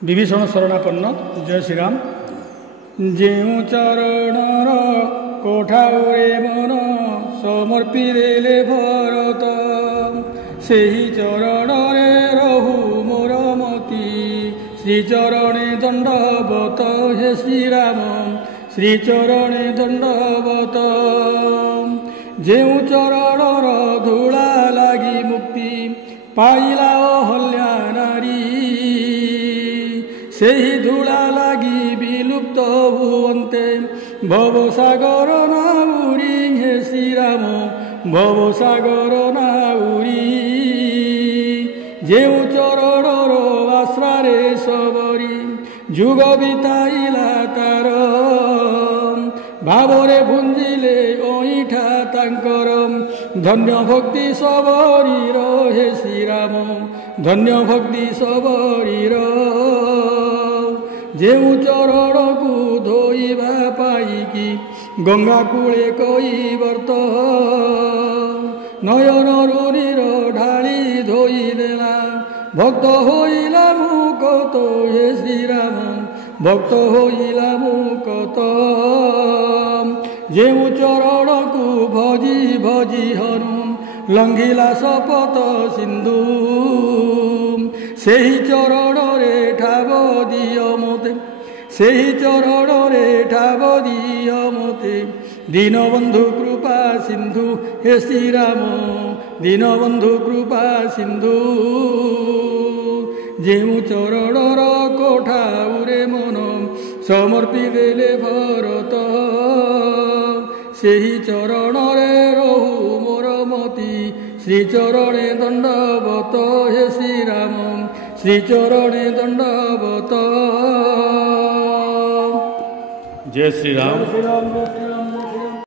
विभीषण शरणापन्न जय श्रीराम। जेउ चरणर कोठाउरे मन समर्पी देले भरत, सेही चरणरे रहु मोर मति। श्रीचरणे दंडवत हे श्रीराम, श्रीचरणे दंडवत। जेउ चरणर धूला लागी मुक्ति पाइला अहल्या नारी, सेही धूला लागी विलुप्त हुवन्ते भवसागर नाउरी। हे श्रीराम भवसागर नाउरी। जेउ चरणर आश्रारे सबरी जुग बिताइला तार, भावरे भुंजिले अईठा तांकर। धन्य भक्ति सबरीर हे श्रीराम, धन्य भक्ति सबरीर। जेउ चरण को धोइबा पाइकी गंगा कूले कैवर्त, नयन रुनिर ढाली धोइदेला भक्त होइला मुकत। हे श्रीराम भक्त होइला मुकत। जेउ चरण को भजी भजी हनु लंघिला शपथ सिंधु, सेही चरण रे ठाव दिय मोते, सेही चरण रे ठाव दिय मोते। दीनबंधु कृपा सिंधु हे श्रीराम, दीनबंधु कृपा सिंधु। जेउ चरणर कोठाउरे मन समर्पी देले भरत, सेही चरणरे रहु मोर मति। श्रीचरणे दंडवत हे श्रीराम, श्रीचरणे दंडवत। जय श्री राम। जय श्री राम।